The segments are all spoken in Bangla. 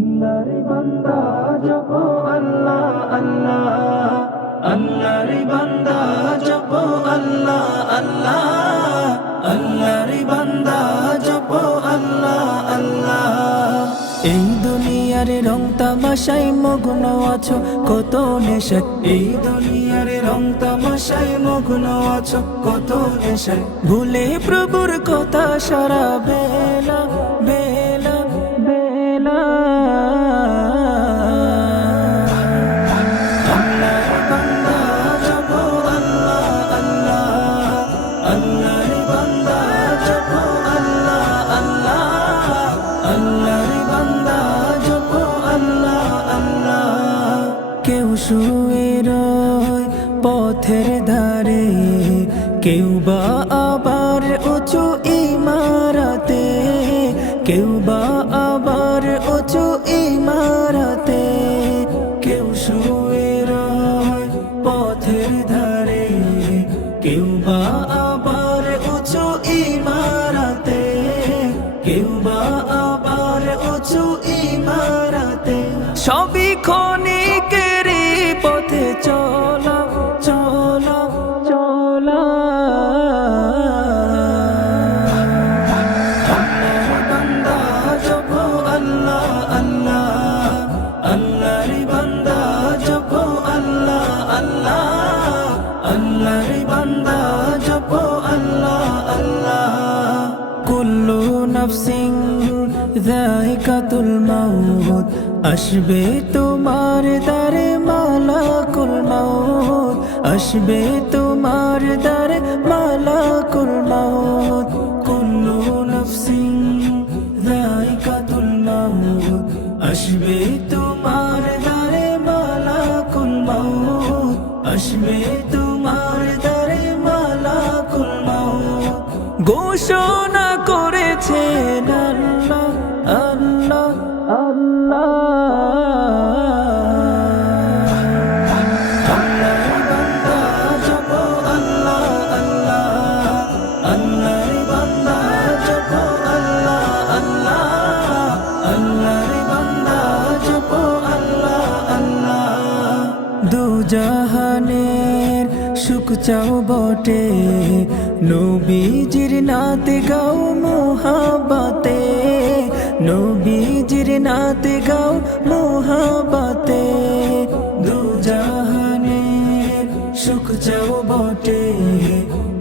আল্লাহর বান্দা জপো আল্লাহ আল্লাহ, আল্লাহর বান্দা জপো আল্লাহ আল্লাহ, আল্লাহর বান্দা জপো আল্লাহ আল্লাহ। এই দুনিয়ার রং তামাশায় মগ্ন আছো কত নেশায়, এই দুনিয়ার রং তামাশায় মগ্ন আছো কত নেশায়, ভুলে প্রভুর কথা সারা বেলা বেলা বেলা। আল্লাহর বান্দা জপো আল্লাহ আল্লাহ, আল্লাহর বান্দা জপো আল্লাহ আল্লাহ, আল্লাহর বান্দা জপো আল্লাহ আল্লাহ। কেউ শুয়ে রয় পথের ধারে, কেউ বা আবার উঁচু ইমারতে, কেউ বা আবার উঁচু ইমারতে, কেউ শুয়ে রয় পথের ধারে, কেউ বা আবার উঁচু ইমারতে, কেউ বা আবার উঁচু ইমারতে। সবই ক্ষণিকের পথে চলা চলা চলা। আল্লাহর বান্দা জপো আল্লাহ আল্লাহ, আল্লাহর বান্দা জপো আল্লাহ আল্লাহ, আল্লাহর বান্দা জপো আল্লাহ আল্লাহ। কুল্লু নাফসিন যায়িকাতুল মাউত, আসবে তোমার দারে মালাকুল মাউত, আসবে তোমার দারে মালাকুল মাউত। কুল্লু নাফসিন যায়িকাতুল মাউত, আসবে তোমার দারে মালাকুল মাউত, আসবে তোমার দারে মালাকুল মাউত। ঘোষণা করেছেন আল্লাহ আল্লাহ আল্লাহ। আল্লাহর বান্দা জপো আল্লাহ আল্লাহ, আল্লাহর বান্দা জপো আল্লাহ আল্লাহ, আল্লাহর বান্দা জপো আল্লাহ আল্লাহ। দু জাহানের সুখ চাও বটে, নবীজির নাত গাও মোহাব্বতে, নবীজির নাত গাও মোহাব্বতে। দু জাহানের সুখ চাও বটে,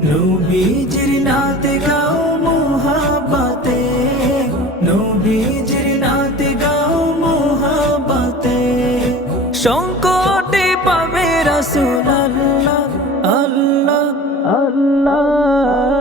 নবীজির নাত গাও মোহাব্বতে, নবীজির নাত গাও মোহাব্বতে। সংকটে পাবে রাসূল আল্লাহ আল্লাহ আল্লাহ।